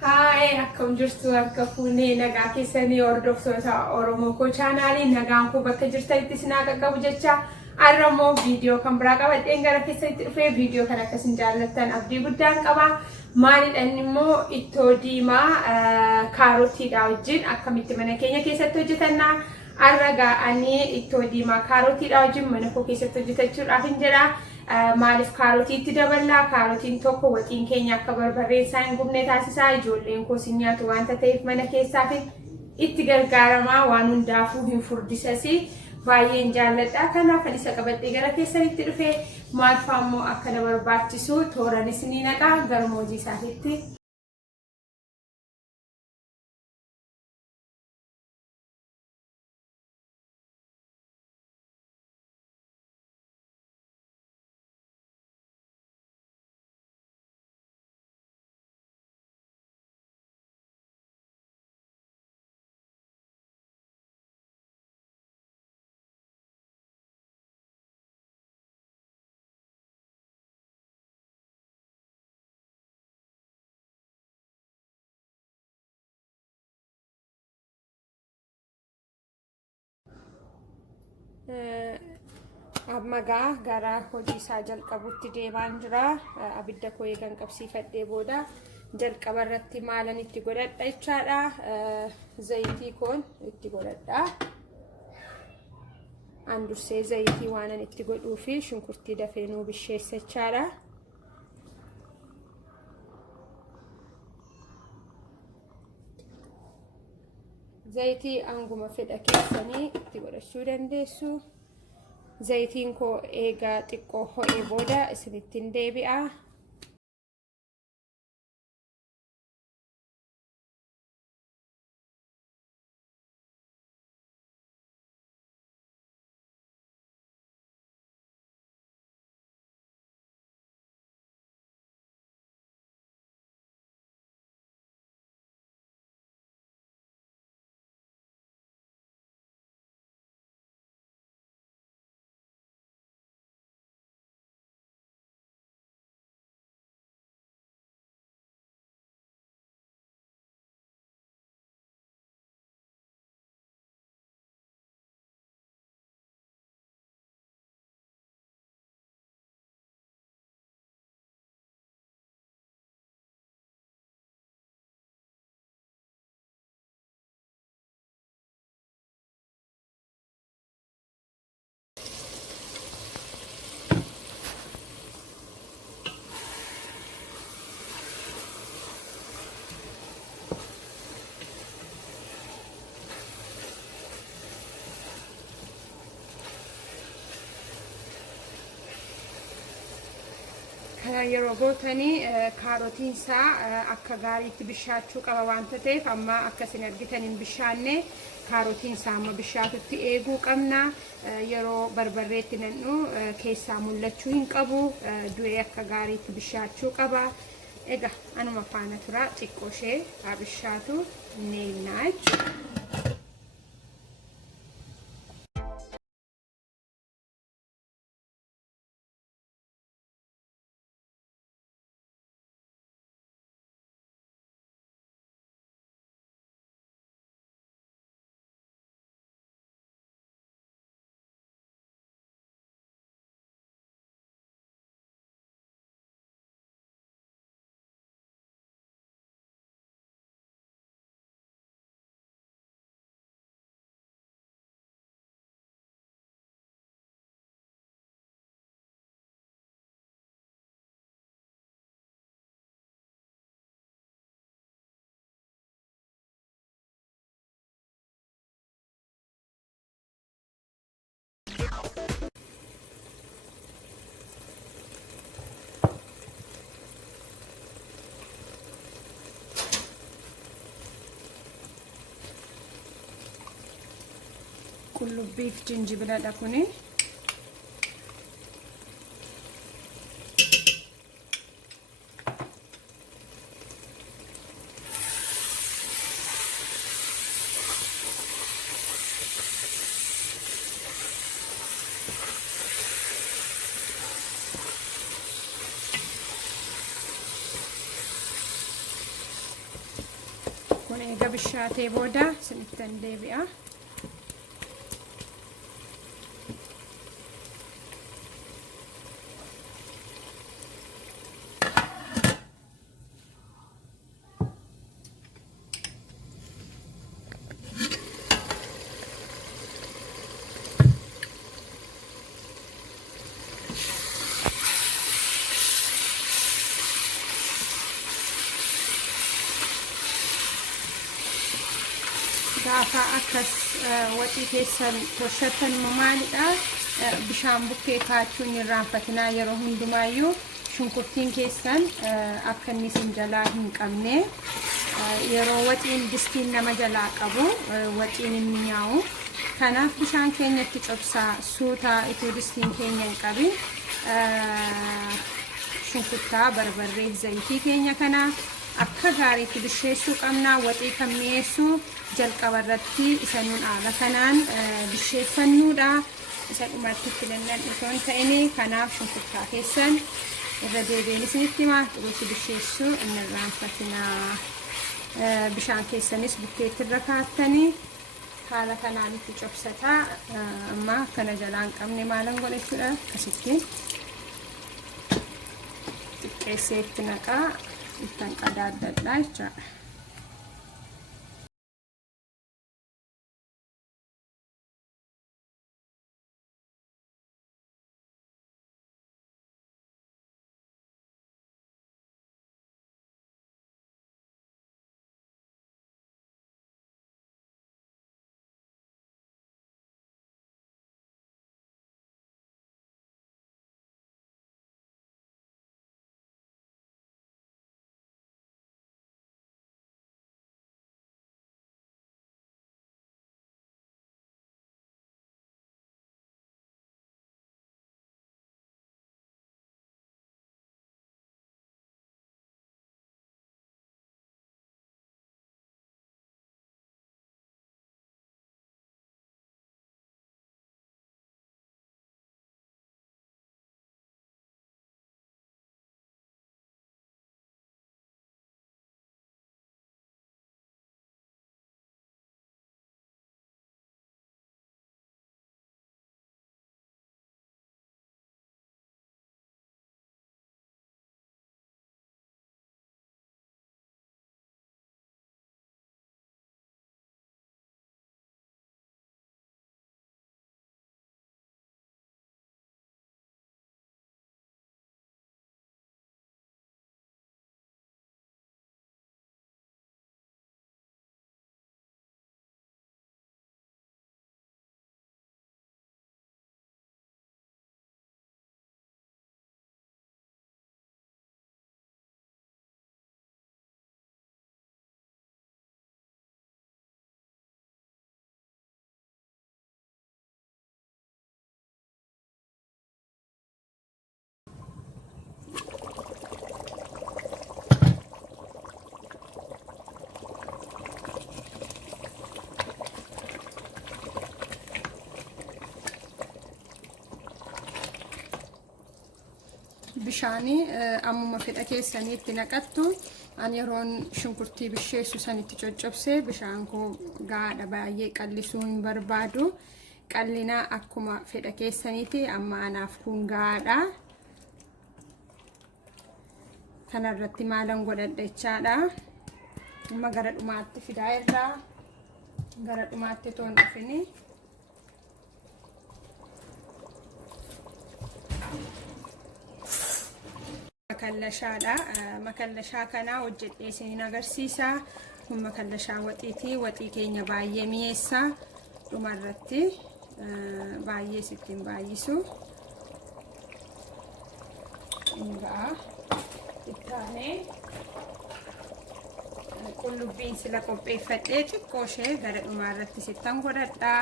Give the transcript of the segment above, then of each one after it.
Hi, akkam jirtu akka fuunee nagaa keessanii hordoftoota Oromoo koo chaanaalii nagaan koo bakka jirtanitti sinaa qaqqabu jecha arramoo viidiyoo kan biraa qabadheen gara keessanitti dhufee viidiyoo kan akkasiin jaallattan abdii guddaan qaba. Maalidhaan immoo ittoo diimaa kaarootiidha wajjin akkamitti mana keenya keessatti hojjetanna arra ga'anii ittoo diimaa kaarootiidha wajjin mana koo keessatti hojjetachuudhaaf hin jedha. Maalif kaarotiitti daballaa kaarotiin tokko waxiin keenya akka barbarreen isaa hin gubne taasisaa ijoolleen koo si nyaatu waanta ta'eef mana keessaaf itti gargaaramaa waan hundaafuu hin furdisasi baay'een jaalladha kanaaf isa qabadhee gara keessanitti dhufee maal faammoo akka na barbaachisu tooranis ni naqaa garmoojii isaatitti. Ammagaa gara hojii isaa jalqabuutti deemaan jira. Abidda koo eegan qabsiifadhee booda jalqaba irratti maalan itti godhadha jechaadha. Zayitii koon itti godhadha. An dursee zayitii waanan itti godhuu fi shunkurtii dafeenuu bisheessa jechaadha. Zayitii anguma fedha keessanii itti godhachuu dandeessu. Zayitiin koo eegaa xiqqoo ho'ee booda isinittiin deebi'a. Yeroo gootanii kaarotiin isaa akka gaariitti bishaachuu qaba waanta ta'eef amma akkasin argitan hin bishaanne kaarotiin isaa amma bishaatutti eeguu qabna. Yeroo barbarreetti nannu keessaa mul'achuu hin qabu. Du'ee akka gaariitti bishaachuu qaba. Egaa anuma faana tura xiqqoo ishee haa bishaatu neennaa jechuudha. qullubbii fi jinjibiladha kuni. Kun eega bishaatee booda sinittan deebi'a. Gaafa akkas waxii keessan tolchatan maalidha bishaan bukkee kaachuun irraanfatinaa yeroo hundumaayyuu shunkurtiin keessan akka inni sin jalaa hin qabne yeroo waxiin distiin nama jalaa qabu waxiin hin mi'aawu. Kanaaf bishaan keenyatti cobsaa suutaa ituu distiin keenya hin qabin shunkurtaa barbarree zayitii keenya kana akka gaariitti bisheessuu qabna. Waxii kan mi'eessu jalqaba irratti isa nuun haala kanaan bisheeffannuudha. Isa dhumatti filannan osoo hin ta'in kanaaf shunkurtaa keessan irra deebiin isinitti himaa xuruutti bisheessuu hin irraanfatinaa. Bishaan keessanis bukkeetti irra kaattanii haala kanaan itti cobsataa. Amma akkana jalaa hin qabne maalan godhachuudha akkasitti xiqqeessee itti naqaa ittan qadaadadhaa jechuudha. Bishaanii ammuma fedha keessaniitti naqattu. Ani yeroon shunkurtii bisheessu sanitti coccobsee bishaan koo gaadha baay'ee qallisuu hin barbaadu. Qallinaa akkuma fedha keessaniitti amma anaaf kun gaadha. Kanarratti maalan godhadha jechaadha. Amma gara dhumaatti fidaa irraa gara dhumaatti toon dhufini. Makallashaadha. Makallashaa kana hojjedhee isin agarsiisa. Kun makallashaa waxiiti. Waxii keenya baay'ee mi'eessa. Dhumarratti baay'ee sittiin baay'isu. Ingaa ittaanee qullubbiin sila qopheeffadhee xiqqoo ishee gara dhumarratti sittan godhadha.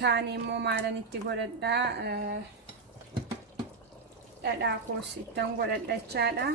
ittaanii immoo maalan itti godhadha dhadhaa koos ittan godhadhachaadha.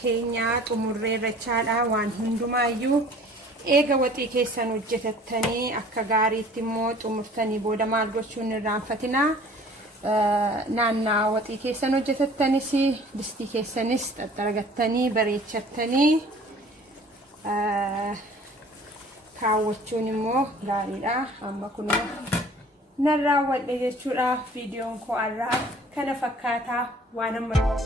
Keenya xumurree rachaadha waan hundumaayyuu eega waxii keessan hojjetattanii akka gaariitti immoo xumurtanii booda maal gochuun irraanfatinaa naannaa waxii keessan hojjetattanis distii keessanis xaxxaragattanii bareechattanii kaawwachuun immoo gaariidha. Amma kun nan raawwadhe jechuudha. Viidiyoon koo har'aa kana fakkaataa waan amma